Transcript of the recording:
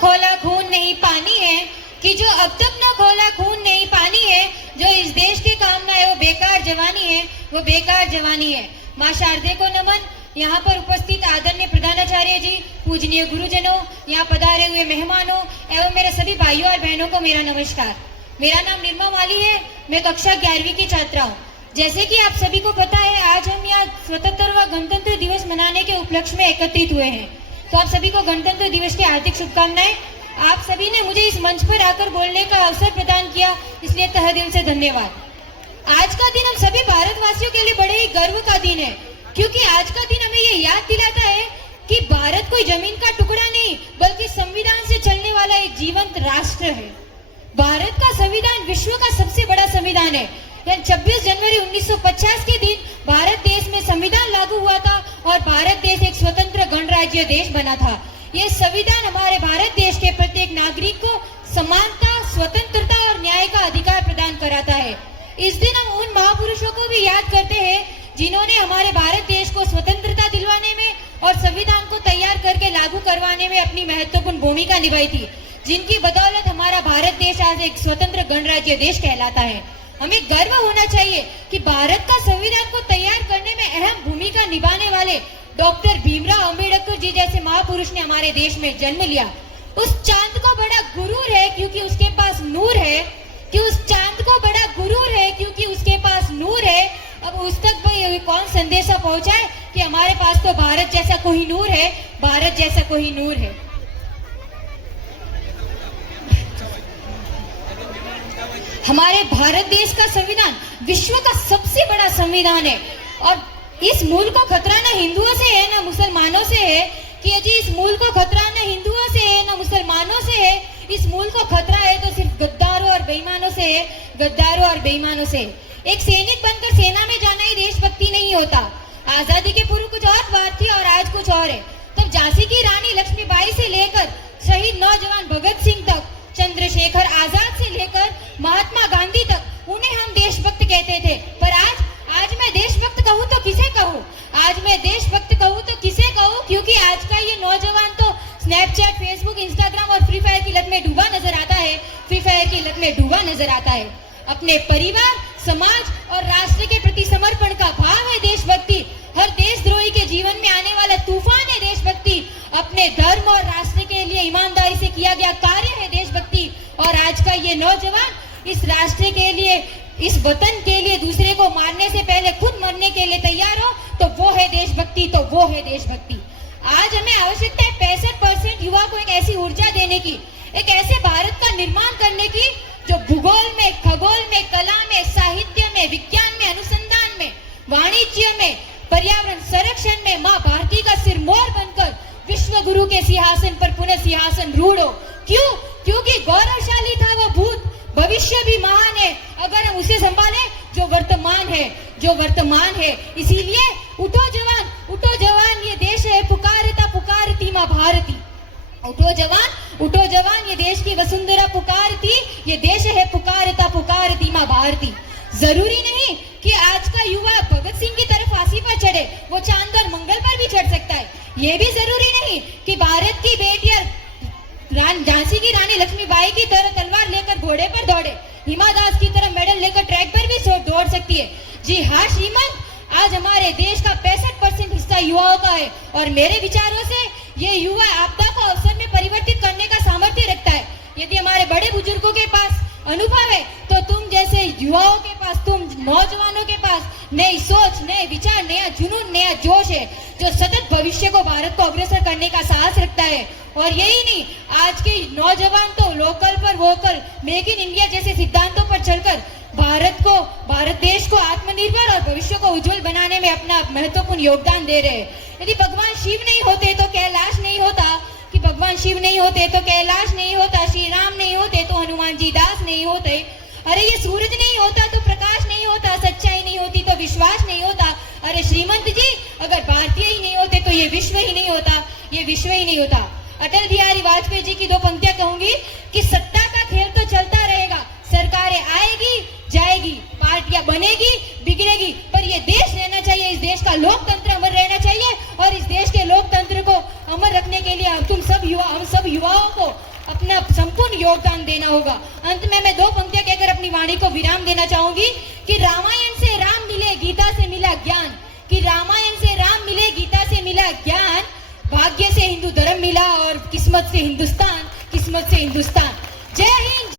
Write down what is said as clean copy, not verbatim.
खोला खून नहीं पानी है, कि जो अब तक न खोला खून नहीं पानी है, जो इस देश की कामना है वो बेकार जवानी है, वो बेकार जवानी है। मां शारदे को नमन। यहाँ पर उपस्थित आदरणीय प्रधानाचार्य जी, पूजनीय गुरुजनों, यहाँ पधारे हुए मेहमानों एवं मेरे सभी भाइयों और बहनों को मेरा नमस्कार। मेरा नाम निर्मा माली है, मैं कक्षा 11वीं की छात्रा हूँ। जैसे कि आप सभी को पता है, आज हम यहाँ स्वतंत्रता व गणतंत्र दिवस मनाने के उपलक्ष्य में एकत्रित हुए हैं। तो आप सभी को गणतंत्र दिवस की हार्दिक शुभकामनाएं। आप सभी ने मुझे इस मंच पर आकर बोलने का अवसर प्रदान किया, इसलिए तहे दिल से धन्यवाद। आज का दिन हम सभी भारतवासियों के लिए बड़े ही गर्व का दिन है, क्योंकि आज का दिन हमें ये याद दिलाता है कि भारत कोई जमीन का टुकड़ा नहीं, बल्कि संविधान से चलने वाला एक जीवंत राष्ट्र है। भारत का संविधान विश्व का सबसे बड़ा संविधान है। 26 जनवरी 1950 के दिन भारत देश में संविधान लागू हुआ था और भारत देश एक स्वतंत्र गणराज्य देश बना था। ये संविधान हमारे भारत देश के प्रत्येक नागरिक को समानता, स्वतंत्रता और न्याय का अधिकार प्रदान कराता है। इस दिन हम उन महापुरुषों को भी याद करते हैं जिन्होंने हमारे भारत देश को स्वतंत्रता दिलवाने में और संविधान को तैयार करके लागू करवाने में अपनी महत्वपूर्ण भूमिका निभाई थी, जिनकी बदौलत हमारा भारत देश आज एक स्वतंत्र गणराज्य देश कहलाता है। हमें गर्व होना चाहिए कि भारत का संविधान को तैयार करने में अहम भूमिका निभाने वाले डॉक्टर भीमराव अंबेडकर जी जैसे महापुरुष ने हमारे देश में जन्म लिया। उस चांद को बड़ा गुरूर है क्योंकि उसके पास नूर है, कि उस चांद को बड़ा गुरूर है क्योंकि उसके पास नूर है। अब उस तक भाई कौन संदेशा पहुंचाए कि हमारे पास तो भारत जैसा कोई नूर है, भारत जैसा कोई नूर है। हमारे भारत देश का संविधान विश्व का सबसे बड़ा संविधान है और इस मूल को खतरा न हिंदुओं से है न मुसलमानों से है, कि जी इस मूल को खतरा न हिंदुओं से है न मुसलमानों से है, इस मूल को खतरा है तो सिर्फ गद्दारों और बेईमानों से है, गद्दारों और बेईमानों से। एक सैनिक बनकर सेना में जाना ही देशभक्ति नहीं होता। आजादी के पूर्व कुछ और बात थी और आज कुछ और है। तब झांसी की रानी लक्ष्मीबाई से लेकर शहीद नौजवान भगत सिंह तक, चंद्रशेखर आजाद से लेकर महात्मा गांधी तक उन्हें हम देशभक्त कहते थे। पर आज मैं देशभक्त कहूँ तो किसे कहूँ? आज मैं देशभक्त कहूँ तो किसे कहूँ? क्योंकि आज का ये नौजवान तो स्नैपचैट, फेसबुक, इंस्टाग्राम और फ्री फायर की लत में डूबा नजर आता है, फ्री फायर की लत में डूबा नजर आता है। अपने परिवार, समाज और राष्ट्र के प्रति समर्पण का भाव है देशभक्ति। हर देशद्रोही के जीवन में आने वाला तूफान है देशभक्ति। अपने धर्म और राष्ट्र के लिए ईमानदारी से किया गया कार्य है देशभक्ति। और आज का ये नौजवान इस राष्ट्र के लिए, इस वतन के लिए दूसरे को मारने से पहले खुद मरने के लिए तैयार हो तो वो है देशभक्ति, तो वो है देशभक्ति। आज हमें आवश्यकता है 65% युवा को एक ऐसी ऊर्जा देने की, एक ऐसे भारत का निर्माण करने की जो भूगोल में, खगोल में, कला में, साहित्य में, विज्ञान में, अनुसंधान में, वाणिज्य में, पर्यावरण संरक्षण में माँ भारती का सिरमौर बनकर विश्व गुरु के सिंहासन पर पुनः सिंहासन रूढ़ हो। क्यों? क्योंकि गौरवशाली था वो भूत, भविष्य भी महान है अगर हम उसे संभालें जो वर्तमान है, जो वर्तमान है। इसीलिए उठो जवान, ये देश है पुकारता पुकारती माँ भारती। उठो जवान, ये देश की वसुंधरा पुकारती, ये देश है पुकारता पुकारती माँ भारती। जरूरी नहीं कि आज का युवा भगत सिंह की तरफ फांसी पर चढ़े, वो चांद और मंगल पर भी चढ़ सकता है। ये भी जरूरी नहीं कि भारत की बेटियां झांसी की रानी लक्ष्मीबाई की तरह तलवार लेकर घोड़े पर दौड़े, हिमा दास की तरह मेडल लेकर ट्रैक पर भी दौड़ सकती है। जी हाँ श्रीमान, आज हमारे देश का 65% हिस्सा युवाओं का है और मेरे विचारों से ये युवा आपदा को अवसर में परिवर्तित करने का सामर्थ्य रखता है। यदि हमारे बड़े बुजुर्गों के पास अनुभव है तो तुम जैसे युवाओं के पास, तुम नौजवानों के पास नई सोच, नए विचार, नया जुनून, नया जोश है जो सतत भविष्य को, भारत को अग्रसर करने का साहस रखता है। और यही नहीं, आज के नौजवान तो लोकल पर वोकल, मेक इन इंडिया जैसे सिद्धांतों पर चलकर भारत देश को आत्मनिर्भर और भविष्य को उज्जवल बनाने में अपना महत्वपूर्ण योगदान दे रहे हैं। यदि भगवान शिव नहीं होते तो कैलाश नहीं होता, कि भगवान शिव नहीं होते तो कैलाश नहीं होता, श्री राम नहीं होते तो हनुमान जी दास नहीं होते, अरे ये सूरज नहीं होता तो प्रकाश नहीं होता, सच्चाई नहीं होती तो विश्वास नहीं होता, अरे श्रीमंत जी अगर भारतीय ही नहीं होते तो ये विश्व ही नहीं होता, ये विश्व ही नहीं होता। अटल बिहारी वाजपेयी जी की 2 पंक्तियां कहूंगी कि सत्ता का खेल तो चलता रहेगा, सरकारें आएगी जाएगी, पार्टियां बनेगी बिगड़ेगी, पर ये देश रहना चाहिए, इस देश का लोकतंत्र अमर रहना चाहिए। और इस देश के लोकतंत्र को अमर रखने के लिए हम सब युवाओं को महत्वपूर्ण योगदान देना होगा। अंत में मैं 2 पंक्तियां कहकर अपनी वाणी को विराम देना चाहूंगी कि रामायण से राम मिले, गीता से मिला ज्ञान, कि रामायण से राम मिले, गीता से मिला ज्ञान, भाग्य से हिंदू धर्म मिला और किस्मत से हिंदुस्तान, किस्मत से हिंदुस्तान। जय हिंद।